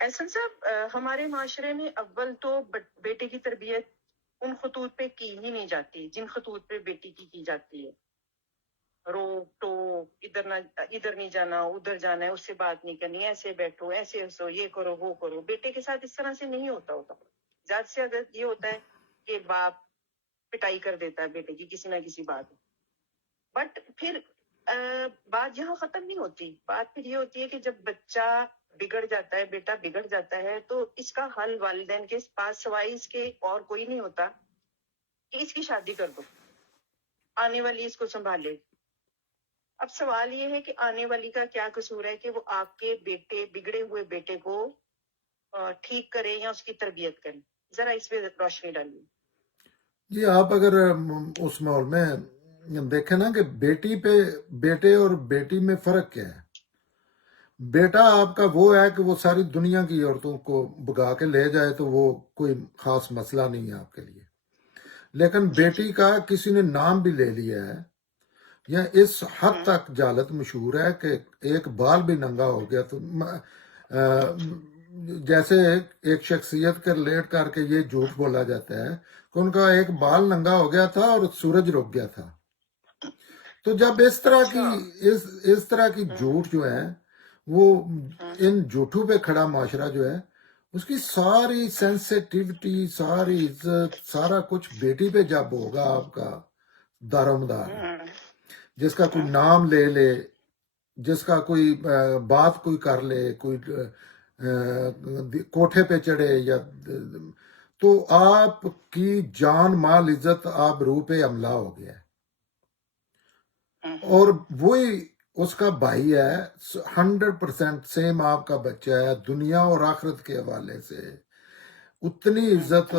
احسن صاحب، ہمارے معاشرے میں اول تو بیٹے کی تربیت ان خطوط پہ کی ہی نہیں جاتی جن خطوط پہ بیٹی کی جاتی ہے. روک ٹوک، ادھر نہیں جانا، ادھر جانا ہے، اس سے بات نہیں کرنی، ایسے بیٹھو، ایسے ہنسو، یہ کرو وہ کرو. بیٹے کے ساتھ اس طرح سے نہیں ہوتا. زیادہ سے زیادہ یہ ہوتا ہے کہ باپ پٹائی کر دیتا ہے بیٹے کی کسی نہ کسی بات. بٹ پھر بات یہاں ختم نہیں ہوتی. بات پھر یہ ہوتی ہے کہ جب بچہ بگڑ جاتا ہے، بیٹا بگڑ جاتا ہے، تو اس کا حل والدین کے پاس سوائے اس کے اور کوئی نہیں ہوتا کہ اس کی شادی کر دو، آنے والی اس کو سنبھالے. اب سوال یہ ہے کہ آنے والی کا کیا قصور ہے کہ وہ آپ کے بیٹے، بگڑے ہوئے بیٹے کو ٹھیک کرے یا اس کی تربیت کرے؟ ذرا اس پہ روشنی ڈالیے. جی آپ اگر اس ماحول میں دیکھیں نا کہ بیٹے اور بیٹی میں فرق کیا ہے. بیٹا آپ کا وہ ہے کہ وہ ساری دنیا کی عورتوں کو بگا کے لے جائے تو وہ کوئی خاص مسئلہ نہیں ہے آپ کے لیے. لیکن جی جی. بیٹی کا کسی نے نام بھی لے لیا ہے یا اس حد تک جالت مشہور ہے کہ ایک بال بھی ننگا ہو گیا تو جیسے ایک شخصیت کے ریلیٹ کر کے یہ جھوٹ بولا جاتا ہے کہ ان کا ایک بال ننگا ہو گیا تھا اور سورج رک گیا تھا. تو جب اچھا. اس طرح کی جھوٹ جو ہے وہ ان جھوٹوں پہ کھڑا معاشرہ جو ہے اس کی ساری سینسیٹیوٹی، ساری عزت، سارا کچھ بیٹی پہ جب ہوگا آپ کا دارومدار ہے. جس کا کوئی نام لے لے، جس کا کوئی بات کوئی کر لے، کوئی کوٹھے پہ چڑھے یا تو آپ کی جان مال عزت آبرو پہ حملہ ہو گیا ہے. اور وہی اس کا بھائی ہے 100% سیم آپ کا بچہ ہے. دنیا اور آخرت کے حوالے سے اتنی عزت،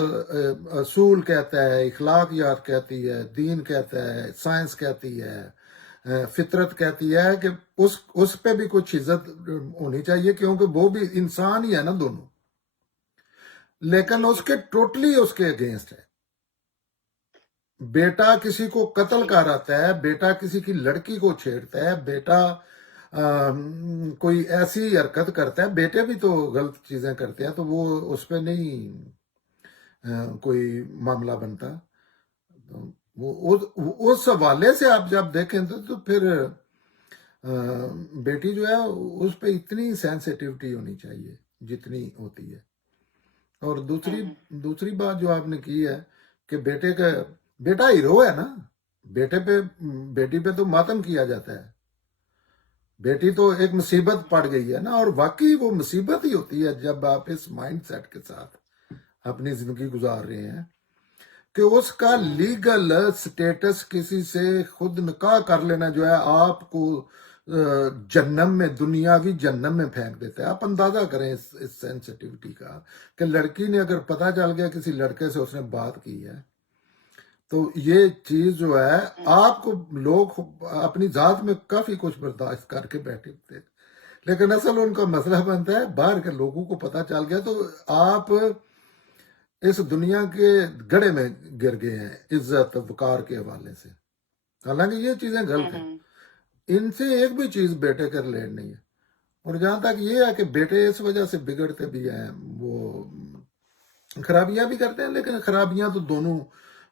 اصول کہتا ہے، اخلاقیات کہتی ہے، دین کہتا ہے، سائنس کہتی ہے، فطرت کہتی ہے کہ اس پہ بھی کچھ عزت ہونی چاہیے کیونکہ وہ بھی انسان ہی ہے نا دونوں. لیکن اس کے ٹوٹلی اس کے اگینسٹ ہے. بیٹا کسی کو قتل کر آتا ہے، بیٹا کسی کی لڑکی کو چھیڑتا ہے، بیٹا کوئی ایسی حرکت کرتا ہے. بیٹے بھی تو غلط چیزیں کرتے ہیں تو وہ اس پہ نہیں کوئی معاملہ بنتا. اس حوالے سے آپ جب دیکھیں تو پھر بیٹی جو ہے اس پہ اتنی سینسیٹیوٹی ہونی چاہیے جتنی ہوتی ہے. اور دوسری بات جو آپ نے کی ہے کہ بیٹا ہیرو ہے نا. بیٹی پہ تو ماتم کیا جاتا ہے. بیٹی تو ایک مصیبت پڑ گئی ہے نا، اور واقعی وہ مصیبت ہی ہوتی ہے جب آپ اس مائنڈ سیٹ کے ساتھ اپنی زندگی گزار رہے ہیں کہ اس کا لیگل سٹیٹس کسی سے خود نکاح کر لینا جو ہے آپ کو جہنم میں، دنیا کی جہنم میں پھینک دیتا ہے. آپ اندازہ کریں اس سینسیٹیوٹی کا کہ لڑکی نے اگر پتہ چل گیا کسی لڑکے سے اس نے بات کی ہے تو یہ چیز جو ہے آپ کو لوگ اپنی ذات میں کافی کچھ برداشت کر کے بیٹھے تھے، لیکن اصل ان کا مسئلہ بنتا ہے باہر کے لوگوں کو پتہ چل گیا تو آپ اس دنیا کے گڑھے میں گر گئے ہیں عزت وقار کے حوالے سے. حالانکہ یہ چیزیں غلط ہیں. ان سے ایک بھی چیز بیٹے کے ریلیٹ نہیں ہے. اور جہاں تک یہ ہے کہ بیٹے اس وجہ سے بگڑتے بھی ہیں، وہ خرابیاں بھی کرتے ہیں، لیکن خرابیاں تو دونوں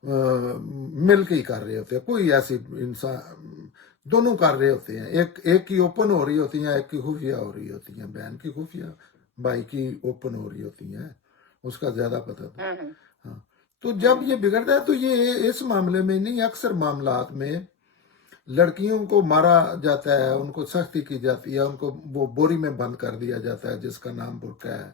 مل کے ہی کر رہے ہوتے ہیں. کوئی ایسی انسان دونوں کر رہے ہوتے ہیں. ایک کی اوپن ہو رہی ہوتی ہیں، ایک کی خفیہ ہو رہی ہوتی ہیں. بہن کی خفیہ، بھائی کی اوپن ہو رہی ہوتی ہیں، اس کا زیادہ پتہ تھا. ہاں تو جب یہ بگڑتا ہے تو یہ اس معاملے میں نہیں، اکثر معاملات میں لڑکیوں کو مارا جاتا ہے، ان کو سختی کی جاتی ہے، ان کو وہ بوری میں بند کر دیا جاتا ہے جس کا نام برقع ہے.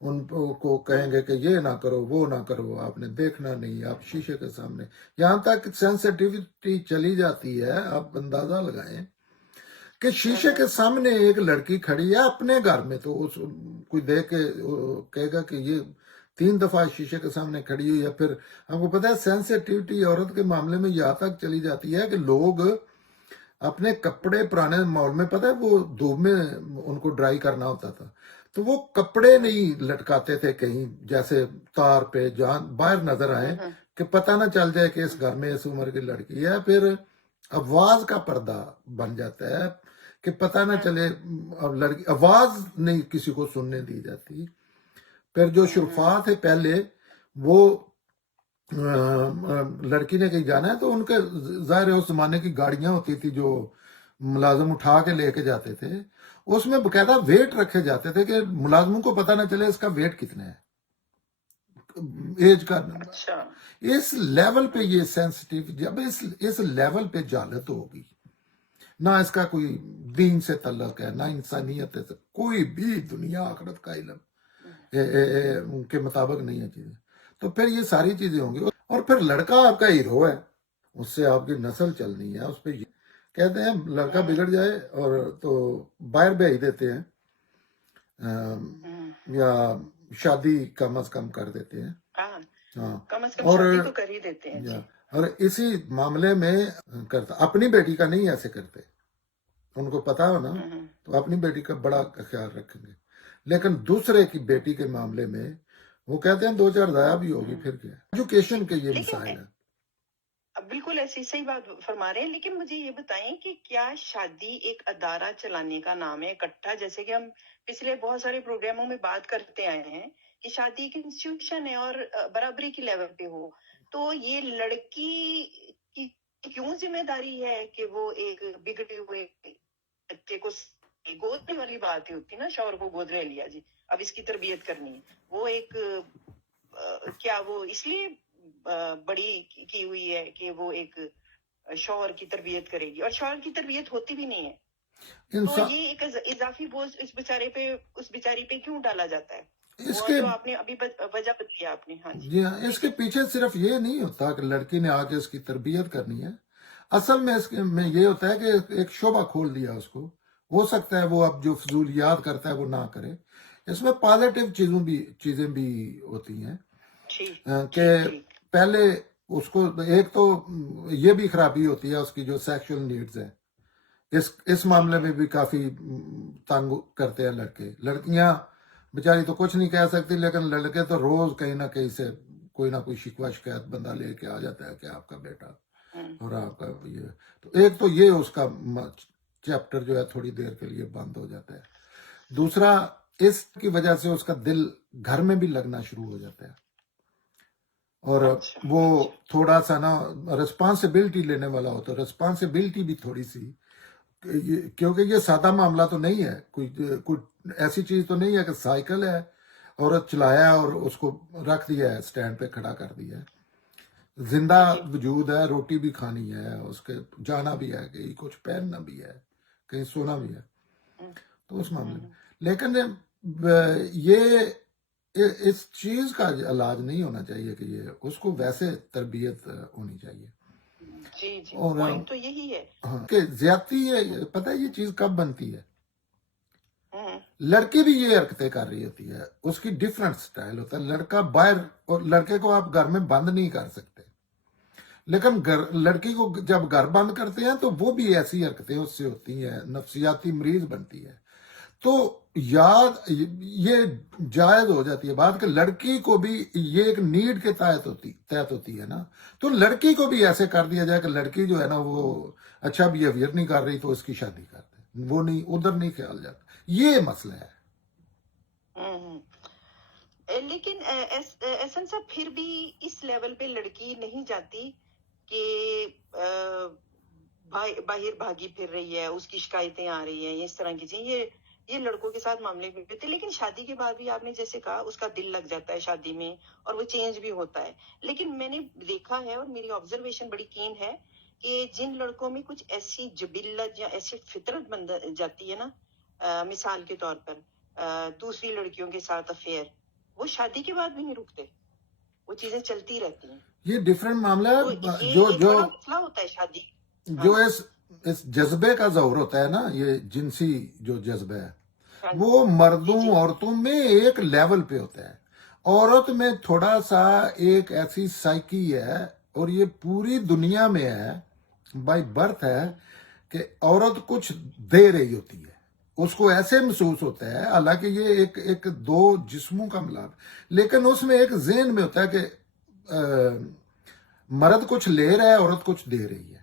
ان کو کہیں گے کہ یہ نہ کرو، وہ نہ کرو، آپ نے دیکھنا نہیں، آپ شیشے کے سامنے. یہاں تک سینسیٹیوٹی چلی جاتی ہے، آپ اندازہ لگائیں کہ شیشے کے سامنے ایک لڑکی کھڑی ہے اپنے گھر میں تو کوئی دیکھ کے کہے گا کہ یہ 3 دفعہ شیشے کے سامنے کھڑی ہوئی ہے. پھر آپ کو پتا ہے سینسیٹیوٹی عورت کے معاملے میں یہاں تک چلی جاتی ہے کہ لوگ اپنے کپڑے پرانے ماحول میں، پتہ ہے وہ دھوپ میں ان کو ڈرائی کرنا ہوتا تھا تو وہ کپڑے نہیں لٹکاتے تھے کہیں جیسے تار پہ جہاں باہر نظر آئے کہ پتہ نہ چل جائے کہ اس گھر میں اس عمر کی لڑکی ہے. پھر آواز کا پردہ بن جاتا ہے کہ پتہ نہ چلے، اب لڑکی آواز نہیں کسی کو سننے دی جاتی. پھر جو شرفا تھے پہلے، وہ لڑکی نے کہیں جانا ہے تو ان کے ظاہر ہے اس زمانے کی گاڑیاں ہوتی تھی جو ملازم اٹھا کے لے کے جاتے تھے، اس میں باقاعدہ ویٹ رکھے جاتے تھے کہ ملازموں کو پتہ نہ چلے اس کا ویٹ کتنا ہے، ایج کا. اچھا. اس لیول پہ یہ سینسٹیو، جب اس لیول پہ جہالت ہوگی، نہ اس کا کوئی دین سے تعلق ہے، نہ انسانیت سے، کوئی بھی دنیا آخرت کا علم کے مطابق نہیں ہے چیزیں، تو پھر یہ ساری چیزیں ہوں گی. اور پھر لڑکا آپ کا ہیرو ہے، اس سے آپ کی نسل چلنی ہے. اس پہ کہتے ہیں لڑکا بگڑ جائے اور تو باہر بھیج دیتے ہیں، یا شادی کم از کم کر دیتے ہیں. ہاں، کم از کم اور شادی تو کر ہی دیتے ہیں. اور اسی معاملے میں کرتا اپنی بیٹی کا نہیں ایسے کرتے، ان کو پتا ہو نا تو اپنی بیٹی کا بڑا خیال رکھیں گے، لیکن دوسرے کی بیٹی کے معاملے میں وہ کہتے ہیں 2-4 ضائع بھی ہوگی پھر کیا. ایجوکیشن کے یہ مسائل ہیں. بالکل ایسی صحیح بات فرما رہے ہیں، لیکن مجھے یہ بتائیں کہ کیا شادی ایک ادارہ چلانے کا نام ہے اکٹھا، جیسے کہ ہم پچھلے بہت سارے پروگراموں میں بات کرتے آئے ہیں کہ شادی ایک انسٹیٹیوشن ہے اور برابری کی لیول پہ ہو، تو یہ لڑکی کی کیوں ذمہ داری ہے کہ وہ ایک بگڑے ہوئے بچے کو گود لینے والی بات ہی ہوتی ہے نا، شوہر کو گود لے لیا جی اب اس کی تربیت کرنی ہے، وہ ایک کیا وہ اس لیے بڑی کی ہوئی ہے کہ وہ ایک شوہر کی تربیت کرے گی، اور شوہر کی تربیت ہوتی بھی نہیں ہے، تو یہ ایک اضافی بوجھ اس بیچاری پہ کیوں ڈالا جاتا ہے؟ اس وہ کے جو آپ نے ابھی وجہ بتائی آپ نے. ہاں جی ہاں، اس کے پیچھے صرف یہ نہیں ہوتا کہ لڑکی نے آ کے اس کی تربیت کرنی ہے. اصل میں اس میں یہ ہوتا ہے کہ ایک شعبہ کھول دیا اس کو، ہو سکتا ہے وہ اب جو فضولیات کرتا ہے وہ نہ کرے. اس میں پازیٹیو چیزیں بھی ہوتی ہیں کہ پہلے اس کو ایک تو یہ بھی خرابی ہوتی ہے اس کی جو سیکشل نیڈز ہے، اس معاملے میں بھی کافی تنگ کرتے ہیں لڑکے. لڑکیاں بیچاری تو کچھ نہیں کہہ سکتی، لیکن لڑکے تو روز کہیں نہ کہیں سے کوئی نہ کوئی شکوہ شکایت بندہ لے کے آ جاتا ہے کہ آپ کا بیٹا اور آپ کا یہ. تو ایک تو یہ اس کا چیپٹر جو ہے تھوڑی دیر کے لیے بند ہو جاتا ہے. دوسرا، اس کی وجہ سے اس کا دل گھر میں بھی لگنا شروع ہو جاتا ہے، اور وہ تھوڑا سا نا رسپانسبلٹی لینے والا ہوتا ہے. رسپانسبلٹی بھی تھوڑی سی، کیونکہ یہ سادہ معاملہ تو نہیں ہے، کوئی ایسی چیز تو نہیں ہے کہ سائیکل ہے عورت چلایا اور اس کو رکھ دیا ہے اسٹینڈ پہ کھڑا کر دیا ہے. زندہ وجود ہے، روٹی بھی کھانی ہے، اس کے جانا بھی ہے، کہیں کچھ پہننا بھی ہے، کہیں سونا بھی ہے. تو اس معاملے میں لیکن یہ اس چیز کا علاج نہیں ہونا چاہیے کہ یہ اس کو ویسے تربیت ہونی چاہیے. اور پوائنٹ تو یہی ہے کہ زیادتی ہے. پتہ ہے یہ چیز کب بنتی ہے؟ لڑکی بھی یہ حرکتیں کر رہی ہوتی ہے، اس کی ڈیفرنٹ سٹائل ہوتا ہے. لڑکا باہر، اور لڑکے کو آپ گھر میں بند نہیں کر سکتے، لیکن لڑکی کو جب گھر بند کرتے ہیں تو وہ بھی ایسی حرکتیں اس سے ہوتی ہیں، نفسیاتی مریض بنتی ہے. تو یہ جائز ہو جاتی ہے بات کہ لڑکی کو بھی یہ ایک نیڈ کے تحت ہوتی ہے نا، تو لڑکی کو بھی ایسے کر دیا جائے کہ لڑکی جو ہے نا وہ اچھا بیہیویئر نہیں کر رہی تو اس کی شادی کر دیں، وہ نہیں، ادھر نہیں خیال جاتا. یہ مسئلہ ہے. لیکن احسن صاحب پھر بھی اس لیول پہ لڑکی نہیں جاتی کہ باہر بھاگی پھر رہی ہے، اس کی شکایتیں آ رہی ہیں، اس طرح کی چیزیں یہ لڑکوں کے ساتھ معاملے بھی ہوتے، لیکن شادی کے بعد بھی آپ نے جیسے کہا اس کا دل لگ جاتا ہے شادی میں اور وہ چینج بھی ہوتا ہے. لیکن میں نے دیکھا ہے اور میری آبزرویشن بڑی کین ہے کہ جن لڑکوں میں کچھ ایسی جبلت یا ایسی فطرت بن جاتی ہے نا، مثال کے طور پر دوسری لڑکیوں کے ساتھ افیئر، وہ شادی کے بعد بھی نہیں رکتے، وہ چیزیں چلتی رہتی ہیں. یہ ڈیفرنٹ معاملہ ہے. جو مسئلہ ہوتا ہے شادی، جو اس جذبے کا ظہور ہوتا ہے نا، یہ جنسی جو جذبہ ہے وہ مردوں عورتوں میں ایک لیول پہ ہوتا ہے. عورت میں تھوڑا سا ایک ایسی سائیکی ہے، اور یہ پوری دنیا میں ہے، بائی برتھ ہے، کہ عورت کچھ دے رہی ہوتی ہے، اس کو ایسے محسوس ہوتا ہے، حالانکہ یہ ایک دو جسموں کا ملاپ، لیکن اس میں ایک ذہن میں ہوتا ہے کہ مرد کچھ لے رہا ہے، عورت کچھ دے رہی ہے.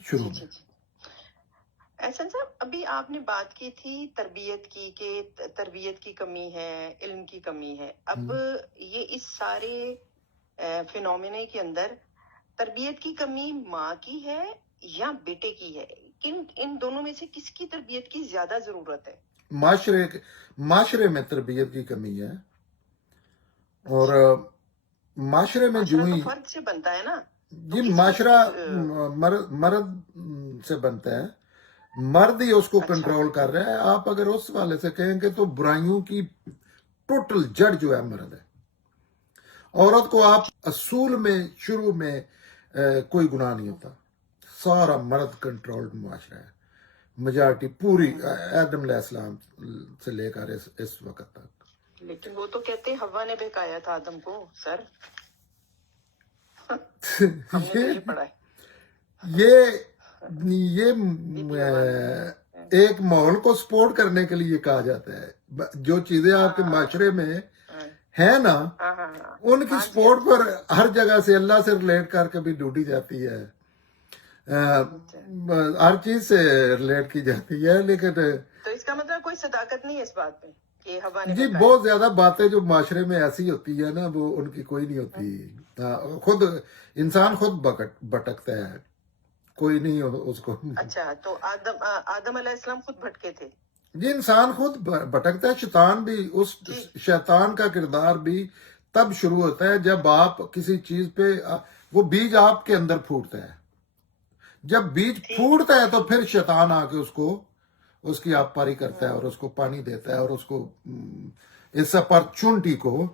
شروع جی میں. جی جی احسن صاحب، ابھی آپ نے بات کی تھی تربیت کی کہ تربیت کی کمی ہے، علم کی کمی ہے. اب یہ اس سارے فینومینے کے اندر تربیت کی کمی ماں کی ہے یا بیٹے کی ہے؟ ان دونوں میں سے کس کی تربیت کی زیادہ ضرورت ہے؟ معاشرے میں تربیت کی کمی ہے. اور معاشرے میں جو معاشرہ تو ہی فرد سے بنتا ہے نا، تو جی کس معاشرہ فرد مرد سے بنتا ہے، مرد ہی اس کو اچھا کنٹرول کر رہا ہے. آپ اگر اس والے سے کہیں گے تو برائیوں کی ٹوٹل جڑ جو ہے مرد ہے. عورت کو آپ اصول میں شروع میں کوئی گناہ نہیں ہوتا، سارا مرد کنٹرولڈ معاشرہ ہے. میجارٹی پوری آدم علیہ السلام سے لے کر اس وقت تک. لیکن وہ تو کہتے ہیں حوا نے بہکایا تھا آدم کو. سر ہم نے تو یہ پڑھا ہے. یہ ایک ماحول کو سپورٹ کرنے کے لیے کہا جاتا ہے. جو چیزیں آپ کے معاشرے میں ہیں نا، ان کی سپورٹ پر ہر جگہ سے اللہ سے ریلیٹ کر کے بھی ڈھونڈی جاتی ہے، ہر چیز سے ریلیٹ کی جاتی ہے. لیکن تو اس کا مطلب کوئی صداقت نہیں ہے اس بات میں کہ ہوا نے جی بہکایا. بہت زیادہ باتیں جو معاشرے میں ایسی ہوتی ہے نا، وہ ان کی کوئی نہیں ہوتی. خود انسان خود بھٹکتا ہے، کوئی نہیں اس کو. اچھا، تو آدم علیہ السلام خود بھٹکے تھے؟ جی انسان خود بھٹکتا ہے. شیطان بھی، اس شیطان کا کردار بھی تب شروع ہوتا ہے جب آپ کسی چیز پہ وہ بیج آپ کے اندر پھوٹتا ہے. جب بیج پھوٹتا ہے تو پھر شیطان آ کے اس کی آپ پاری کرتا ہے اور اس کو پانی دیتا ہے اور اس کو اس اپرچونٹی کو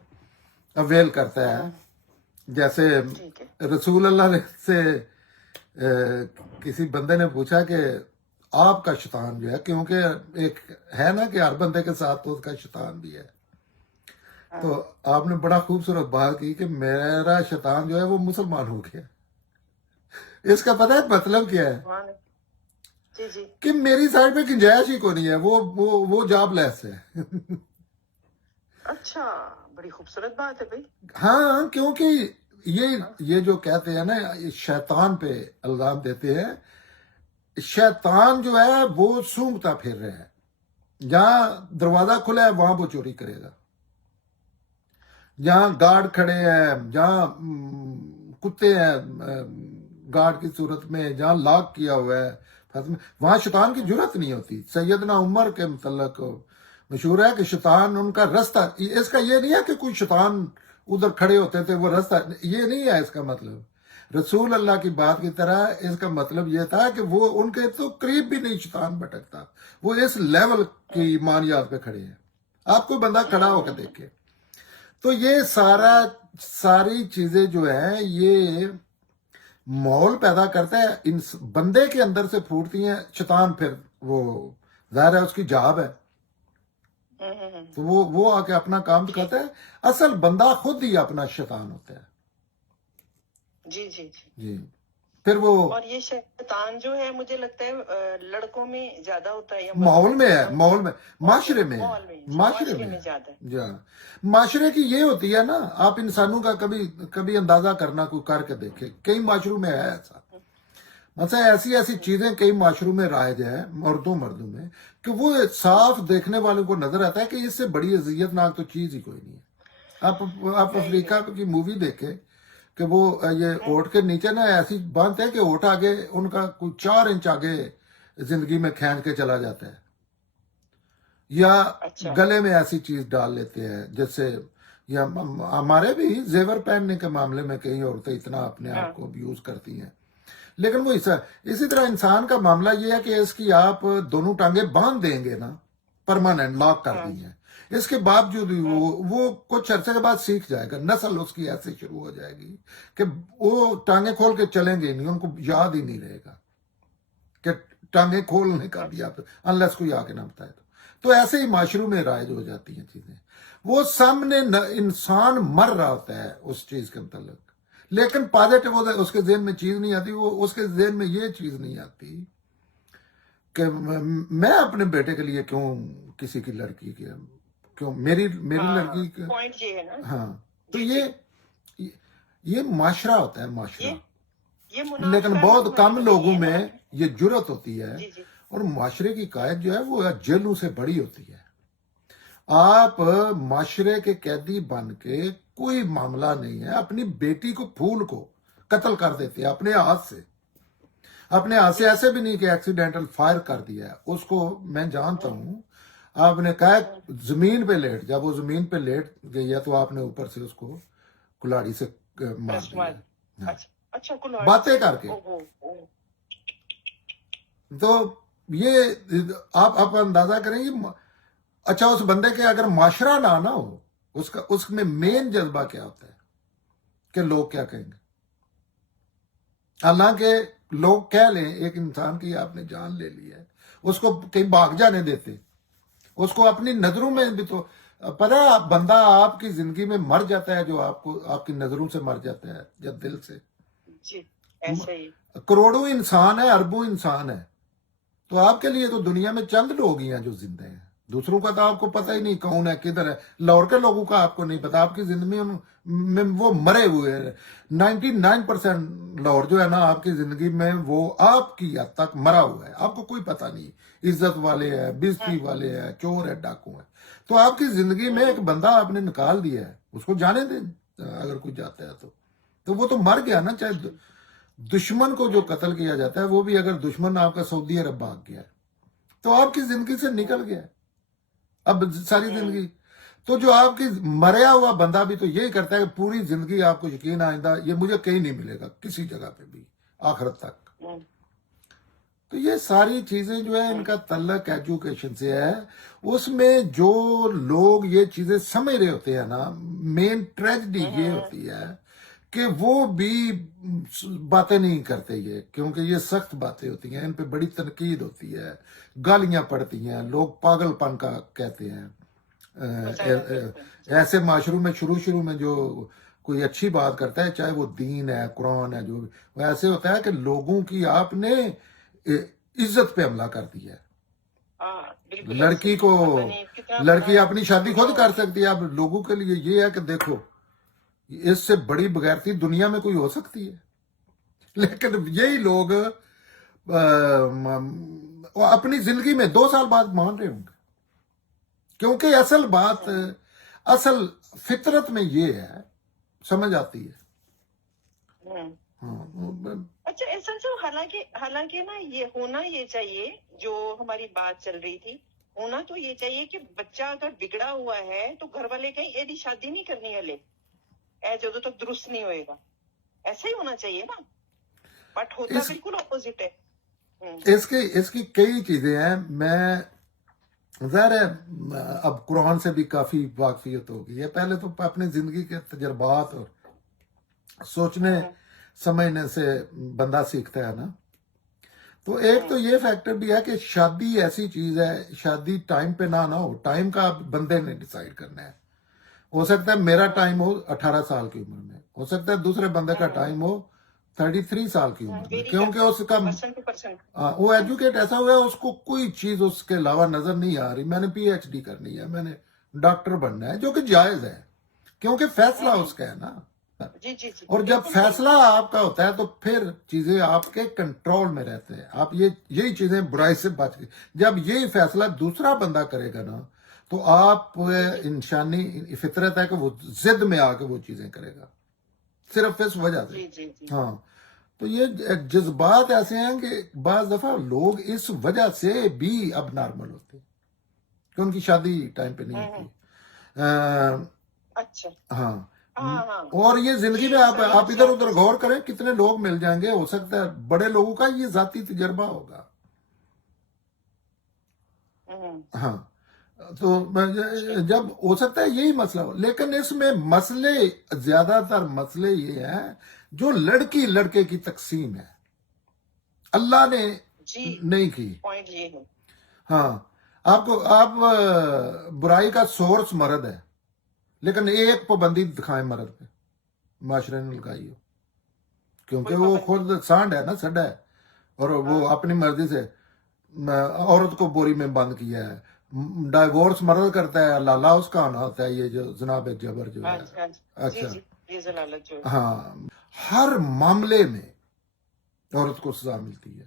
اویل کرتا ہے. جیسے رسول اللہ سے کسی بندے نے پوچھا کہ آپ کا شیطان جو ہے، کیونکہ ایک ہے نا کہ ہر بندے کے ساتھ تو اس کا شیطان بھی ہے، تو آپ نے بڑا خوبصورت بات کی کہ میرا شیطان جو ہے وہ مسلمان ہو گیا. اس کا پتہ ہے مطلب کیا ہے؟ جی جی کہ میری سائڈ پہ گنجائش ہی کو نہیں ہے، وہ جاب لیس ہے. اچھا، بڑی خوبصورت بات ہے بھائی. ہاں، کیونکہ یہ جو کہتے ہیں نا، شیطان پہ الزام دیتے ہیں. شیطان جو ہے وہ سونگتا پھر رہا ہے، جہاں دروازہ کھلا ہے وہاں وہ چوری کرے گا. جہاں گارڈ کھڑے ہیں، جہاں کتے ہیں گارڈ کی صورت میں، جہاں لاک کیا ہوا ہے وہاں شیطان کی جرات نہیں ہوتی. سیدنا عمر کے متعلق مشہور ہے کہ شیطان ان کا رستہ، اس کا یہ نہیں ہے کہ کوئی شیطان ادھر کھڑے ہوتے تھے وہ رستہ، یہ نہیں ہے اس کا مطلب. رسول اللہ کی بات کی طرح اس کا مطلب یہ تھا کہ وہ ان کے تو قریب بھی نہیں شیطان بھٹکتا. وہ اس لیول کی ایمانیات پہ کھڑے ہیں. آپ کو بندہ کھڑا ہو کے دیکھے تو یہ ساری چیزیں جو ہیں یہ ماحول پیدا کرتا ہے، بندے کے اندر سے پھوٹتی ہیں. شیطان پھر وہ ظاہر ہے اس کی جاب ہے، تو وہ آ کے اپنا کام کرتا ہے. اصل بندہ خود ہی اپنا شیطان ہوتا ہے. جی جی جی پھر وہ اور یہ شیطان جو ہے مجھے لگتا ہے لڑکوں میں زیادہ ہوتا ہے یا ماحول میں ہے، ماحول میں، معاشرے میں زیادہ ہے. جی معاشرے کی یہ ہوتی ہے نا. آپ انسانوں کا کبھی اندازہ کرنا کوئی کر کے دیکھے. کئی معاشروں میں ہے ایسا، مثلا ایسی چیزیں کئی معاشروں میں رائج ہیں مردوں میں کہ وہ صاف دیکھنے والوں کو نظر آتا ہے کہ اس سے بڑی اذیت ناک تو چیز ہی کوئی نہیں ہے. آپ افریقہ کی مووی دیکھیں کہ وہ یہ اوٹ کے نیچے نا ایسی باندھتے ہیں کہ اوٹ آگے ان کا کوئی 4 انچ آگے زندگی میں کھینچ کے چلا جاتا ہے، یا گلے میں ایسی چیز ڈال لیتے ہیں جیسے، یا ہمارے بھی زیور پہننے کے معاملے میں کئی عورتیں اتنا اپنے آپ کو ابیوز کرتی ہیں. لیکن وہ اسی طرح انسان کا معاملہ یہ ہے کہ اس کی آپ دونوں ٹانگیں باندھ دیں گے نا، پرماننٹ لاک کر دی ہیں، اس کے باوجود وہ کچھ عرصے کے بعد سیکھ جائے گا. نسل اس کی ایسے شروع ہو جائے گی کہ وہ ٹانگیں کھول کے چلیں گے نہیں، ان کو یاد ہی نہیں رہے گا کہ ٹانگیں کھولنے کا بھی آپ انلیس کوئی آگے نہ بتائے. تو ایسے ہی معاشروں میں رائج ہو جاتی ہیں چیزیں. وہ سامنے انسان مر رہا ہوتا ہے اس چیز کے متعلق، لیکن پازیٹیو اس کے ذہن میں چیز نہیں آتی. وہ اس کے ذہن میں یہ چیز نہیں آتی کہ میں اپنے بیٹے کے لیے کیوں کسی کی لڑکی کی، کیوں میری لڑکی کا پوائنٹ یہ ہے نا. ہاں، تو یہ معاشرہ ہوتا ہے، معاشرہ. یہ لیکن بہت کم لوگوں میں یہ جرت ہوتی ہے. جی جی اور معاشرے کی قائد جو ہے وہ جیلوں سے بڑی ہوتی ہے. آپ معاشرے کے قیدی بن کے کوئی معاملہ نہیں ہے، اپنی بیٹی کو پھول کو قتل کر دیتے ہیں اپنے ہاتھ سے. اپنے ہاتھ سے ایسے بھی نہیں کہ ایکسیڈنٹل فائر کر دیا ہے اس کو. میں جانتا ہوں آپ نے کہا زمین پہ لیٹ، جب وہ زمین پہ لیٹ گئی ہے تو آپ نے اوپر سے اس کو کلاڑی سے مار برش دیا. مار. ہاں، اچھا اچھا کلاڑی باتیں سے. کر کے. اوہو او. تو یہ آپ اندازہ کریں گے. اچھا اس بندے کے اگر معاشرہ نہ ہو، اس میں مین جذبہ کیا ہوتا ہے کہ لوگ کیا کہیں گے. حالانکہ لوگ کہہ لیں ایک انسان کی آپ نے جان لے لی ہے، اس کو کہیں بھاگ جانے دیتے، اس کو اپنی نظروں میں بھی تو پتہ ہے بندہ آپ کی زندگی میں مر جاتا ہے جو آپ کی نظروں سے مر جاتا ہے جب دل سے. جی ایسے ہی. کروڑوں انسان ہے، اربوں انسان ہے، تو آپ کے لیے تو دنیا میں چند لوگ ہی ہیں جو زندہ ہیں. دوسروں کا تو آپ کو پتہ ہی نہیں کون ہے کدھر ہے. لاہور کے لوگوں کا آپ کو نہیں پتا، آپ کی زندگی میں وہ مرے ہوئے ہیں. 99% لاہور جو ہے نا آپ کی زندگی میں وہ آپ کی حد تک مرا ہوا ہے، آپ کو کوئی پتہ نہیں. عزت والے ہیں، بےزتی والے ہیں، چور ہے، ڈاکو ہیں. تو آپ کی زندگی میں ایک بندہ آپ نے نکال دیا ہے، اس کو جانے دیں اگر کوئی جاتا ہے تو وہ تو مر گیا نا. چاہے دشمن کو جو قتل کیا جاتا ہے وہ بھی اگر دشمن آپ کا سعودی عرب بھاگ گیا ہے تو آپ کی زندگی سے نکل گیا ہے اب ساری زندگی. تو جو آپ کی مریا ہوا بندہ بھی تو یہی کرتا ہے کہ پوری زندگی آپ کو یقین آئندہ یہ مجھے کہیں نہیں ملے گا کسی جگہ پہ بھی آخرت تک. تو یہ ساری چیزیں جو ہے ان کا تعلق ایجوکیشن سے ہے. اس میں جو لوگ یہ چیزیں سمجھ رہے ہوتے ہیں نا، مین ٹریجڈی یہ ہوتی ہے کہ وہ بھی باتیں نہیں کرتے یہ، کیونکہ یہ سخت باتیں ہوتی ہیں، ان پہ بڑی تنقید ہوتی ہے، گالیاں پڑتی ہیں، لوگ پاگل پن کا کہتے ہیں. ایسے معاشروں میں شروع میں جو کوئی اچھی بات کرتا ہے چاہے وہ دین ہے، قرآن ہے، جو وہ ایسے ہوتا ہے کہ لوگوں کی آپ نے عزت پہ حملہ کر دیا ہے. لڑکی کو لڑکی اپنی شادی خود کر سکتی ہے. اب لوگوں کے لیے یہ ہے کہ دیکھو اس سے بڑی بغیرتی دنیا میں کوئی ہو سکتی ہے، لیکن یہی لوگ اپنی زندگی میں 2 سال بعد مان رہے ہوں گے، کیونکہ اصل فطرت میں یہ ہے، سمجھ آتی ہے. اچھا احسان صاحب، حالانکہ نا یہ ہونا یہ چاہیے جو ہماری بات چل رہی تھی، ہونا تو یہ چاہیے کہ بچہ اگر بگڑا ہوا ہے تو گھر والے کہیں ایدی شادی نہیں کرنی ہے لے اے جدو تک درست نہیں ہوئے گا. ایسا ہی ہونا چاہیے نا، بٹ ہوتا بالکل اپوزٹ ہے. اس کی کئی چیزیں ہیں. میں ظاہر ہے اب قرآن سے بھی کافی واقفیت ہو گئی ہے. پہلے تو اپنے زندگی کے تجربات اور سوچنے سمجھنے سے بندہ سیکھتا ہے نا. تو ایک تو یہ فیکٹر بھی ہے کہ شادی ایسی چیز ہے، شادی ٹائم پہ نہ ہو، ٹائم کا بندے نے ڈیسائیڈ کرنا ہے. ہو سکتا ہے میرا ٹائم ہو 18 سال کی عمر میں، ہو سکتا ہے دوسرے بندے کا ٹائم ہو 33 سال کی عمر میں، کیونکہ اس کا وہ ایجوکیٹ ایسا ہوا ہے اس کو کوئی چیز اس کے علاوہ نظر نہیں آ رہی. میں نے پی ایچ ڈی کرنی ہے، میں نے ڈاکٹر بننا ہے، جو کہ جائز ہے کیونکہ فیصلہ اس کا ہے نا. اور جب فیصلہ آپ کا ہوتا ہے تو پھر چیزیں آپ کے کنٹرول میں رہتے ہیں. آپ یہی چیزیں برائی سے بچ گئی. جب یہی فیصلہ دوسرا بندہ کرے گا نا تو آپ انسانی فطرت ہے کہ وہ ضد میں آ کے وہ چیزیں کرے گا، صرف اس وجہ سے. ہاں تو یہ جذبات ایسے ہیں کہ بعض دفعہ لوگ اس وجہ سے بھی اب نارمل ہوتے کہ ان کی شادی ٹائم پہ نہیں ہوتی. اچھا ہاں. اور یہ زندگی میں آپ ادھر ادھر غور کریں کتنے لوگ مل جائیں گے، ہو سکتا ہے بڑے لوگوں کا یہ ذاتی تجربہ ہوگا. ہاں تو جب ہو سکتا ہے یہی مسئلہ ہو، لیکن اس میں زیادہ تر مسئلے یہ ہیں جو لڑکی لڑکے کی تقسیم ہے، اللہ نے نہیں کی. ہاں آپ برائی کا سورس مرد ہے، لیکن ایک پابندی دکھائیں مرد پہ معاشرے نے لگائی ہو، کیونکہ وہ خود سانڈ ہے نا، سڈا ہے، اور وہ اپنی مرضی سے عورت کو بوری میں بند کیا ہے. ڈائیورس مرد کرتا ہے، لالا اس کا آنا ہوتا ہے، یہ جو جناب جبر جو ہے. اچھا ہاں، ہر معاملے میں عورت کو سزا ملتی ہے.